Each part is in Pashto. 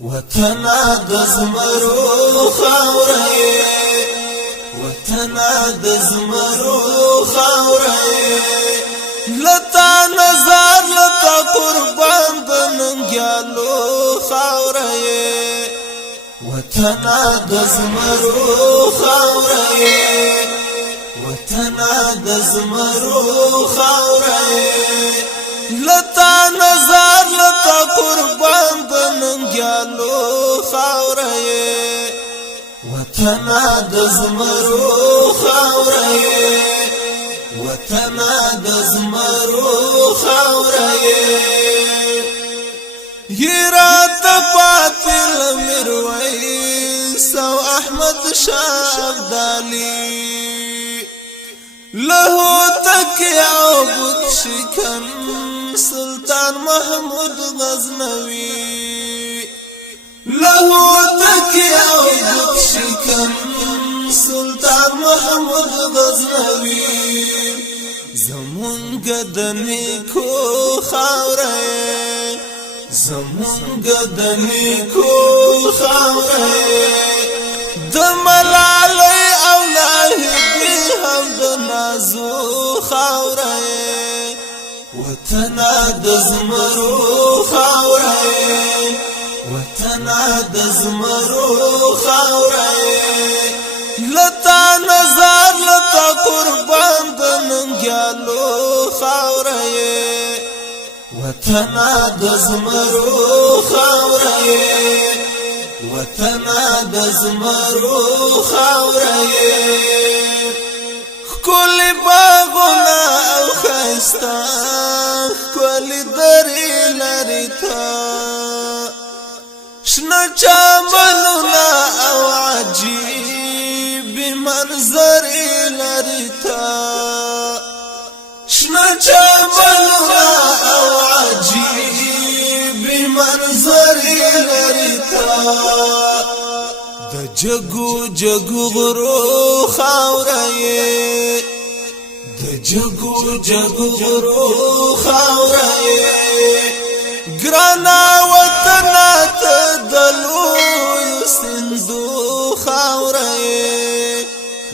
وطنا د زمرو خاورې وطنا د زمرو خاورې لتا نظر لتا قربان د ننګیالو خاورې وطنا د زمرو خاورې وطنا د زمرو خاورې لتا نظر لتا قربان د ننګیالو خاورې وطنا د زمرو خاورې وطنا د زمرو خاورې یرات پاتل میرویس او احمد شاه ابدالي له تکي او بت شکن سلطان محمود غزنوي له تکي او بت شکن سلطان محمود غزنوي زمونږ د نیکو خاورې زمونږ د نیکو خاورې د ملالۍ او لاهبي هم د نازو خاورې وطنا د زمرو خاورې وطنا د زمرو خاورې لتا نظر لتا قربان د ننګیالو خاورې وطنا د زمرو خاورې وطنا د زمرو خاورې کل باغونه او خستا کل درې لري تا شنه چمنونه او عجیب منظر لري تا شنه چمنونه او عجیب منظر لري تا د جګو جګو غرو خاورې د جګو جګو غرو خاورې ګرانا وطن ته د لویو سیندو خاورې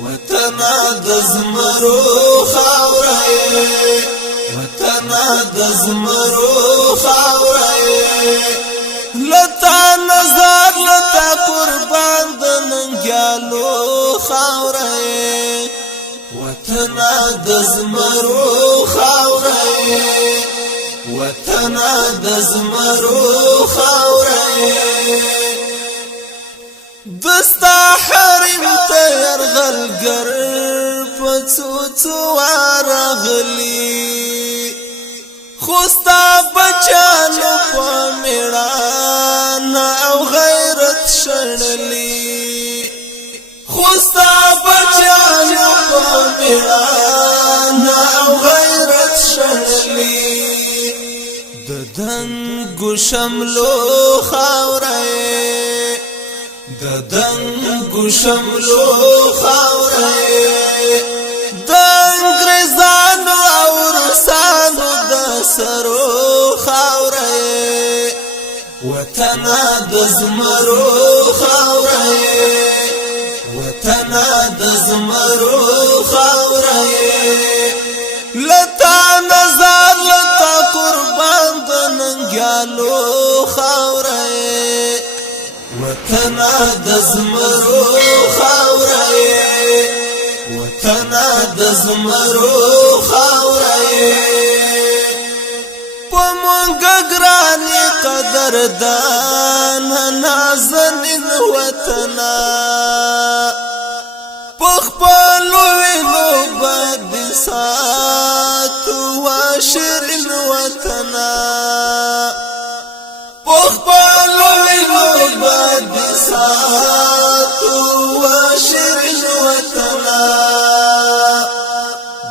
وطنا د زمرو خاورې وطنا د زمرو خاورې لتا نظر لتا قربان د ننګیالو خاورې وطنا د زمرو خاورې وطنا د زمرو خاورې دستا حرم ته يرغلګر پڅو څو راغلي خوستا بچانو په میړانه او غیرت شړلي خوستا بچانو په میړانه او غیرت شړلي د دنګو شملو خاورې د دنګو شملو خاورې د انګریزانو او روسانو د سرو خاورې وطنا د زمرو خاورې وطنا د زمرو خاورې لتا نظر لتا قربان د ننګیالو خاورې وطنا د زمرو خاورې وطنا د زمرو خاورې پمونګ ګرانی قدردان نازنین وطنا پخپلو وینو بد سات واشرین وطنا پخپلو وینو بد سات واشرین وطنا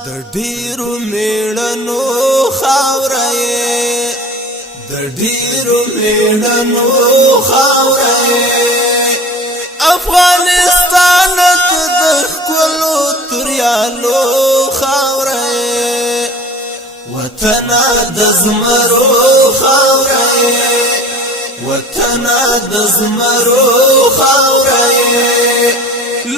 د ډیرو میړنو خاورې د ډیرو میړنو خاورې افغانستان ته د ښکلو توریالو خاورې وطنا د زمرو خاورې وطنا د زمرو خاورې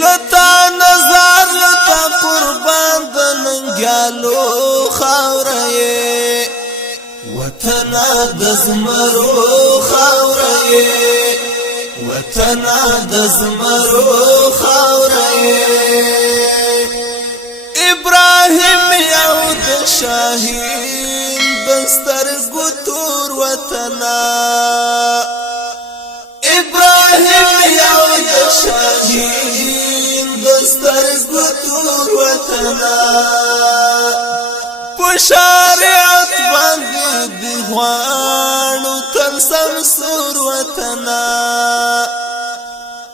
لتا نظر لتا قربان د ننګیالو خاورې وطنا د زمرو خاورې وطنا د زمرو خاورې ابراهیم یو د شاهین دسترګو تور وطنا ابراهیم یو د شاهین دسترګو تور وطنا په شریعت باندې دی غواړو تل سمسور وطنا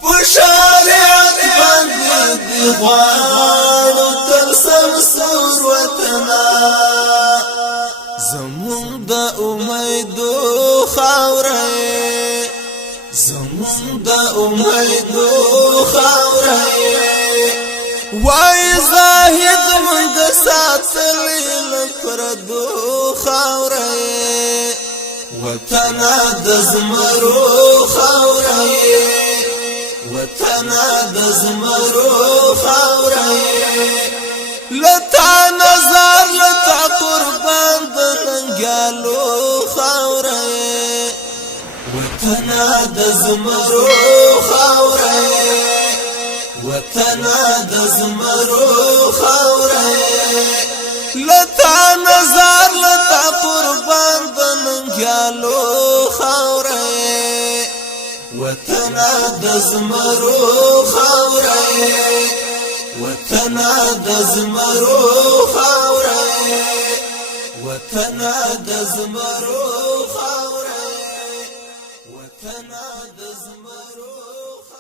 په شریعت باندې دی غواړو تل سمسور وطنا زمون د امیدو خاورې زمون د امیدو خاورې وای زاهد منګ ساتلې لپردو خاورې وطنا د زمرو خاورې وطنا د زمرو خاورې لتا نظر لتا قربان د ننګیالو خاورې وطنا د زمرو خاورې وطنا د زمرو خاورې لتا نظر لتا قربان د ننګیالو خاورې وطنا د زمرو خاورې وطنا د زمرو خاورې وطنا د زمرو خاورې وطنا د زمرو